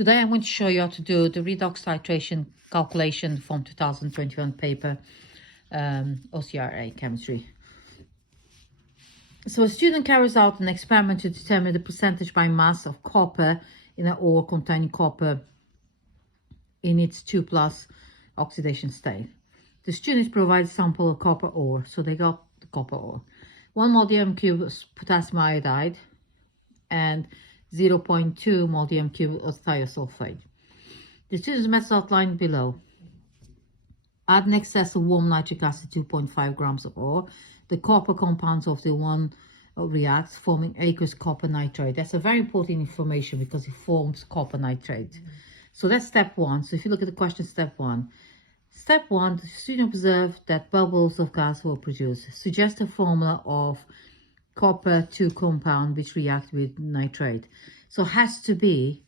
Today I'm going to show you how to do the redox titration calculation from 2021 paper, OCR chemistry. So a student carries out an experiment to determine the percentage by mass of copper in an ore containing copper in its 2+ oxidation state. The students provide a sample of copper ore, so they got the copper ore. 1 mol dm cube of potassium iodide and 0.2 mol dm cube of thiosulfate. The student's methods outlined below. Add an excess of warm nitric acid 2.5 grams of ore. The copper compounds of the one reacts, forming aqueous copper nitrate. That's a very important information because it forms copper nitrate. So that's step one. So if you look at the question, step one. Step one, the student observed that bubbles of gas were produced. Suggest a formula of copper 2 compound which react with nitrate. So has to be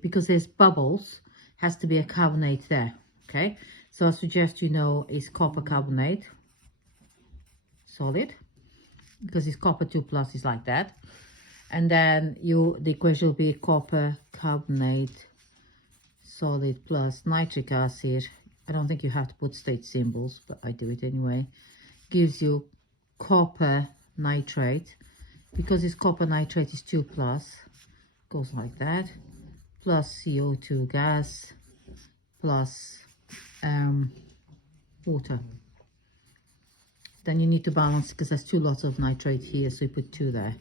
because there's bubbles, has to be a carbonate there. Okay, so I suggest you know is copper carbonate, solid, because it's copper 2+ is like that. And then the equation will be copper carbonate solid plus nitric acid. I don't think you have to put state symbols, but I do it anyway. Gives you copper nitrate. Because it's copper nitrate is 2+, goes like that, plus CO2 gas plus water. Then you need to balance because there's 2 lots of nitrate here, so you put 2 there.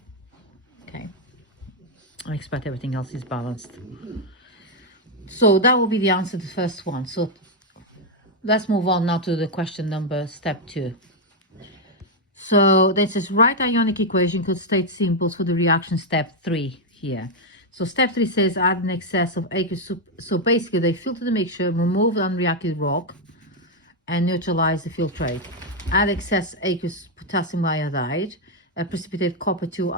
Okay, I expect everything else is balanced. So that will be the answer to the first one. So let's move on now to the question number, step 2. So this says write ionic equation called state symbols for the reaction step 3 here. So step 3 says add an excess of aqueous. So basically they filter the mixture, remove the unreacted rock and neutralize the filtrate. Add excess aqueous potassium iodide, precipitate copper 1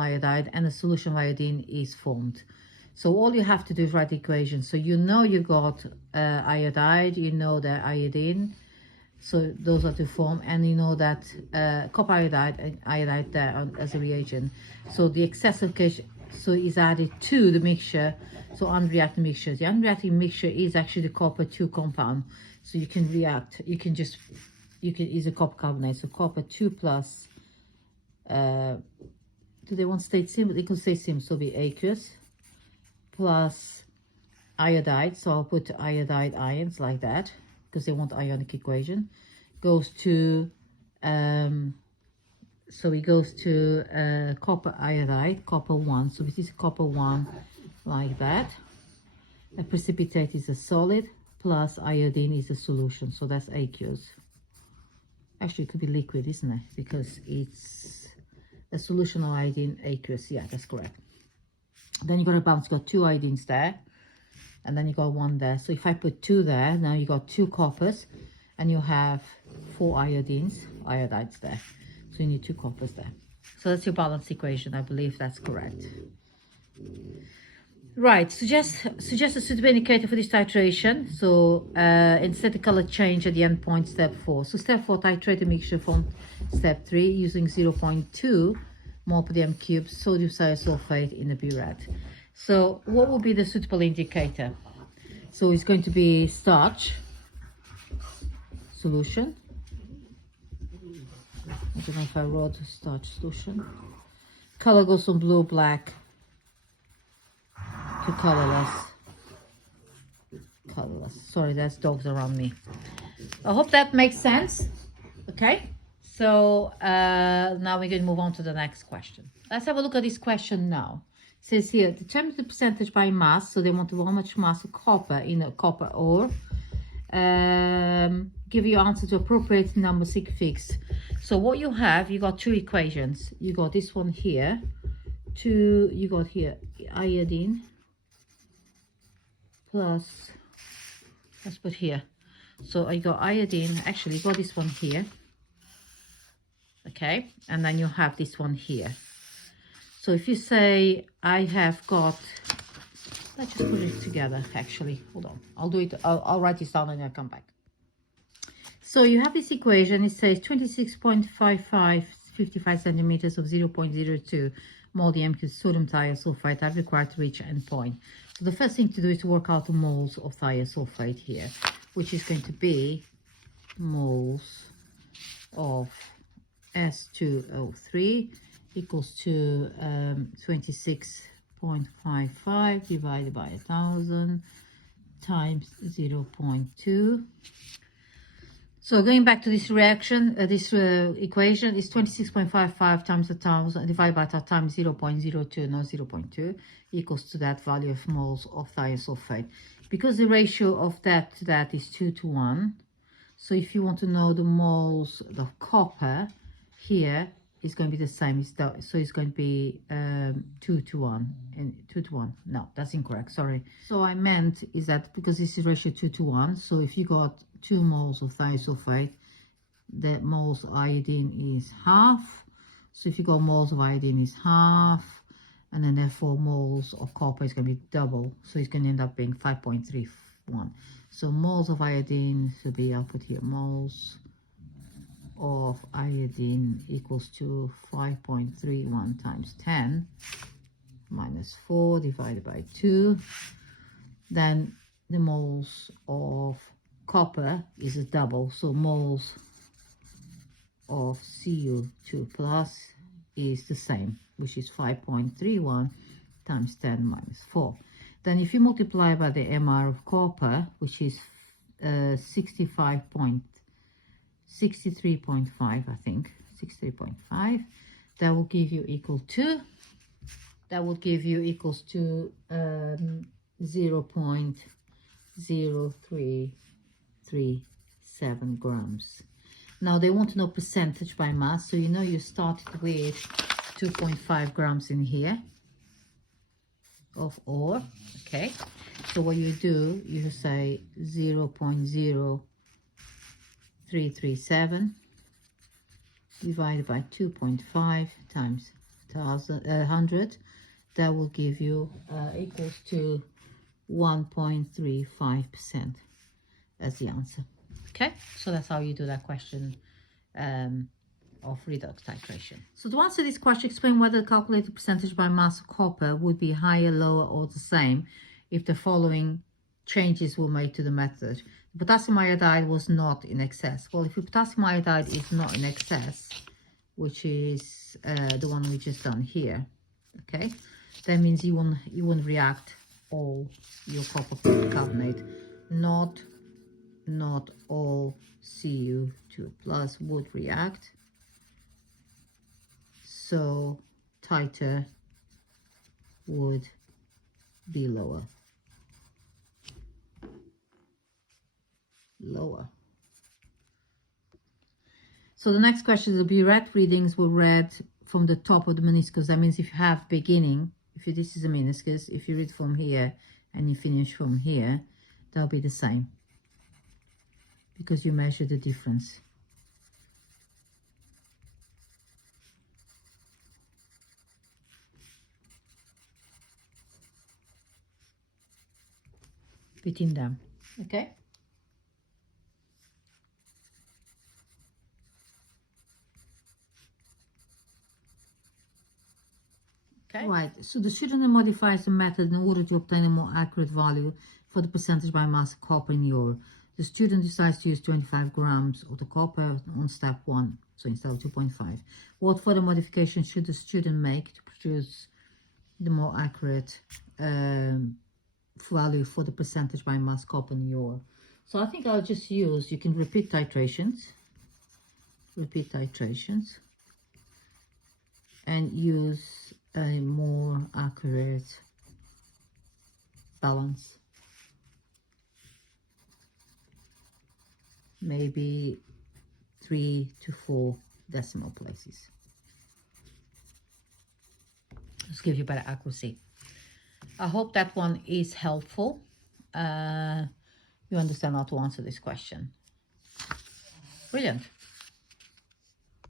iodide, and a solution of iodine is formed. So all you have to do is write the equation. So you know you got iodide, you know the iodine. So those are to form, and you know that copper iodide and iodide there as a reagent. So the excessive case is added to the mixture. So unreacted mixture. The unreacted mixture is actually the copper 2 compound. So you can react. You can is a copper carbonate. So copper 2+. Do they want state symbol? They can state symbol. So be aqueous plus iodide. So I'll put iodide ions like that, because they want ionic equation, goes to so it goes to copper iodide, copper 1. So this is copper 1 like that. A precipitate is a solid plus iodine is a solution, so that's aqueous. Actually it could be liquid, isn't it, because it's a solution of iodine, aqueous. Yeah, that's correct. Then you got a balance, you got 2 iodines there, and then you got 1 there. So if I put 2 there, now you got 2 coppers, and you have 4 iodides there. So you need 2 coppers there. So that's your balance equation. I believe that's correct. Right, suggest a suitable indicator for this titration. So instead the color change at the end point, step 4. So step 4, titrate the mixture from step 3 using 0.2 mol per dm cube sodium thiosulfate in a burette. So what will be the suitable indicator? So it's going to be starch solution. I don't know if I wrote starch solution. Color goes from blue, black to colorless. Sorry, there's dogs around me. I hope that makes sense. Okay, so now we're going to move on to the next question. Let's have a look at this question now. It says here, determine the percentage by mass. So they want to know how much mass of copper in a copper ore. Give you answer to appropriate number fixed. So what you have, you got 2 equations. You got this one here. You got here iodine plus, let's put here. So I got iodine, actually you got this one here. Okay, and then you have this one here. So if you say I have got, let's just put it together actually. Hold on, I'll do it. I'll write this down and I'll come back. So you have this equation. It says 26.55 55 centimeters of 0.02 mole diameter sodium thiosulfate are required to reach endpoint. So the first thing to do is to work out the moles of thiosulfate here, which is going to be moles of S2O3 equals to 26.55 divided by 1000 times 0.2. So going back to this reaction, this equation is 26.55 times 1000 divided by times 0.02, not 0.2, equals to that value of moles of thiosulfate. Because the ratio of that to that is 2 to 1, so if you want to know the moles of copper, here is going to be the same. So it's going to be 2 to 1 and 2 to 1. No, that's incorrect. Sorry. So I meant is that because this is ratio 2 to 1. So if you got 2 moles of thiosulfate, the moles of iodine is half. So if you got moles of iodine is half, and then therefore moles of copper is going to be double. So it's going to end up being 5.31. So moles of iodine should be, I'll put here moles of iodine equals to 5.31 times 10 minus 4 divided by 2. Then the moles of copper is a double, so moles of Cu2 plus is the same, which is 5.31 times 10 minus 4. Then if you multiply by the MR of copper, which is 63.5, I think, 63.5, that will give you equal to, that will give you equals to 0.0337 grams. Now they want to know percentage by mass, so you know you started with 2.5 grams in here of ore. Okay, so what you do, you say 0.0337 divided by 2.5 times 100. That will give you equals to 1.35% as the answer. Okay, so that's how you do that question of redox titration. So to answer this question, explain whether the calculated percentage by mass of copper would be higher, lower, or the same if the following changes were made to the method. The potassium iodide was not in excess. Well, if your potassium iodide is not in excess, which is the one we just done here, okay, that means you won't react all your copper carbonate. Not all Cu2 plus would react, so titer would be lower. So the next question will be red readings were read from the top of the meniscus. That means if you have beginning, this is a meniscus, if you read from here and you finish from here, that'll be the same because you measure the difference. Between them, okay? Okay. Right, so the student modifies the method in order to obtain a more accurate value for the percentage by mass of copper in ore. The student decides to use 25 grams of the copper on step 1, so instead of 2.5. What further modification should the student make to produce the more accurate value for the percentage by mass copper in ore? So I think I'll just use, you can repeat titrations, and use a more accurate balance. Maybe 3 to 4 decimal places. Just give you better accuracy. I hope that one is helpful. You understand how to answer this question. Brilliant.